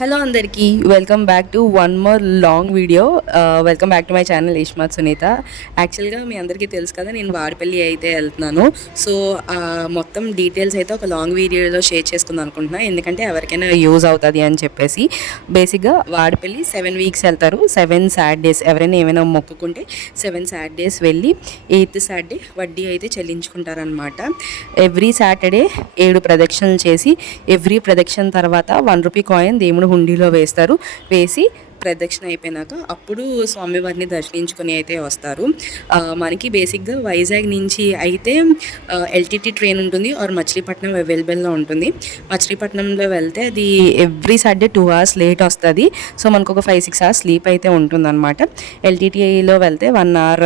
Hello అందరికీ welcome back to one more long video. Welcome back to my channel Ishmath Sunitha. యాక్చువల్గా మీ అందరికీ తెలుసు కదా, నేను వాడపల్లి అయితే వెళ్తున్నాను. సో మొత్తం డీటెయిల్స్ అయితే ఒక లాంగ్ వీడియోలో షేర్ చేసుకుందాం అనుకుంటున్నాను, ఎందుకంటే ఎవరికైనా యూజ్ అవుతుంది అని చెప్పేసి. బేసిక్గా వాడపల్లి 7 వీక్స్ వెళ్తారు, 7 సాటర్డేస్. ఎవరైనా ఏమైనా మొక్కుకుంటే 7 సాటర్డేస్ వెళ్ళి 8th సాటర్డే వడ్డీ అయితే చెల్లించుకుంటారనమాట. ఎవ్రీ సాటర్డే 7 ప్రదక్షిణలు చేసి ఎవ్రీ ప్రదక్షిణ తర్వాత 1 రూపీ కాయిన్ దేవుడు హుండీలో వేస్తారు. వేసి ప్రదక్షిణ అయిపోయినాక అప్పుడు స్వామివారిని దర్శించుకొని అయితే వస్తారు. మనకి బేసిక్గా వైజాగ్ నుంచి అయితే ఎల్టీటీ ట్రైన్ ఉంటుంది, ఆర్ మచిలీపట్నం అవైలబుల్లో ఉంటుంది. మచిలీపట్నంలో వెళ్తే అది ఎవ్రీ సాటర్డే 2 hours లేట్ వస్తుంది. సో మనకు ఒక 5-6 hours స్లీప్ అయితే ఉంటుందన్నమాట. ఎల్టీటీలో వెళ్తే 1 hour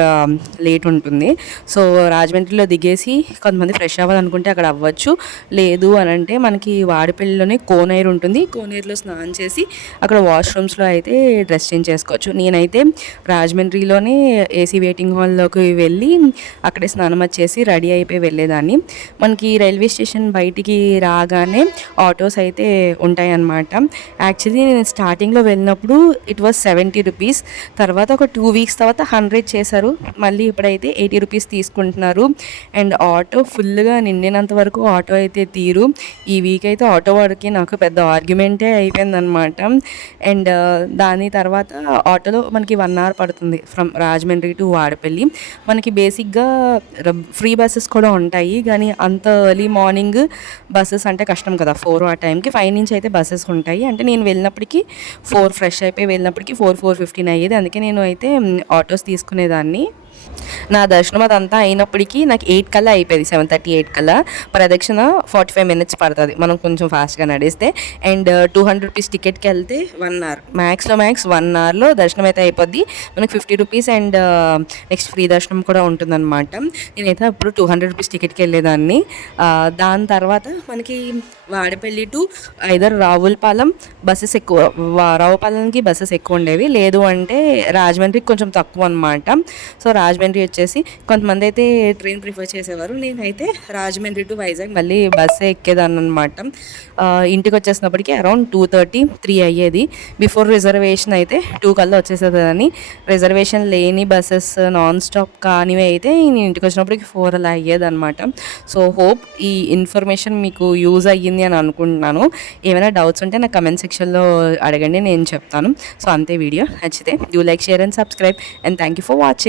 లేట్ ఉంటుంది. సో రాజమండ్రిలో దిగేసి కొంతమంది ఫ్రెష్ అవ్వాలనుకుంటే అక్కడ అవ్వచ్చు. లేదు అని అంటే మనకి వాడిపల్లిలోనే కోనేరు ఉంటుంది, కోనేరులో స్నానం చేసి అక్కడ వాష్రూమ్స్లో అయితే డ్రెస్ చేంజ్ చేసుకోవచ్చు. నేనైతే రాజమండ్రిలోనే ఏసీ వెయిటింగ్ హాల్లోకి వెళ్ళి అక్కడే స్నానం వచ్చేసి రెడీ అయిపోయి వెళ్ళేదాన్ని. మనకి రైల్వే స్టేషన్ బయటికి రాగానే ఆటోస్ అయితే ఉంటాయన్నమాట. యాక్చువల్లీ నేను స్టార్టింగ్లో వెళ్ళినప్పుడు ఇట్ వాజ్ 70 రూపీస్. తర్వాత ఒక 2 weeks తర్వాత 100 చేశారు. మళ్ళీ ఇప్పుడైతే 80 రూపీస్ తీసుకుంటున్నారు. అండ్ ఆటో ఫుల్గా నిండినంత వరకు ఆటో అయితే తీరు. ఈ వీక్ అయితే ఆటో వాడికి నాకు పెద్ద ఆర్గ్యుమెంటే అయిపోయిందనమాట. అండ్ దాని తర్వాత ఆటోలో మనకి 1 hour పడుతుంది ఫ్రమ్ రాజమండ్రి టు వాడపల్లి. మనకి బేసిక్గా ఫ్రీ బస్సెస్ కూడా ఉంటాయి, కానీ అంత ఎర్లీ మార్నింగ్ బస్సెస్ అంటే కష్టం కదా. 4 ఆ టైంకి 5 నుంచి అయితే బస్సెస్ ఉంటాయి. అంటే నేను వెళ్ళినప్పటికీ 4 ఫ్రెష్ అయిపోయి వెళ్ళినప్పటికీ 4-4:15 అయ్యేది. అందుకే నేను అయితే ఆటోస్ తీసుకునేదాన్ని. నా దర్శనం అదంతా అయినప్పటికీ నాకు 8 కల్లా అయిపోయింది, 7:30-8 కల్లా. ప్రదక్షిణ 45 minutes పడుతుంది మనం కొంచెం ఫాస్ట్గా నడిస్తే. అండ్ 200 రూపీస్ టికెట్కి వెళ్తే 1 hour, మ్యాక్స్లో మ్యాక్స్ 1 hourలో దర్శనం అయితే అయిపోద్ది. మనకి 50 రూపీస్ అండ్ నెక్స్ట్ ఫ్రీ దర్శనం కూడా ఉంటుందన్నమాట. నేనైతే అప్పుడు 200 రూపీస్ టికెట్కి వెళ్ళేదాన్ని. దాని తర్వాత మనకి Vadapalli to either Ravulapalem buses ఎక్కువ, రావులపాలెంకి బస్సెస్ ఎక్కువ ఉండేవి. లేదు అంటే రాజమండ్రికి కొంచెం తక్కువ అనమాట. సో రాజమండ్రి వచ్చేసి కొంతమంది అయితే ట్రైన్ ప్రిఫర్ చేసేవారు. నేనైతే రాజమండ్రి టు వైజాగ్ మళ్ళీ బస్సే ఎక్కేదాన్ని అనమాట. ఇంటికి వచ్చేసినప్పటికీ అరౌండ్ 2:30-3 అయ్యేది. బిఫోర్ రిజర్వేషన్ అయితే 2 కల్లా వచ్చేసేదాన్ని. రిజర్వేషన్ లేని బస్సెస్ నాన్ స్టాప్ కానివి అయితే నేను ఇంటికి వచ్చినప్పటికి 4 అలా అయ్యేది అనమాట. సో హోప్ ఈ ఇన్ఫర్మేషన్ మీకు యూజ్ అయ్యింది అని అనుకుంటున్నాను. ఏమైనా డౌట్స్ ఉంటే నా కమెంట్ సెక్షన్లో అడగండి, నేను చెప్తాను. సో అంతే. వీడియో నచ్చితే do like, share and subscribe. And thank you for watching.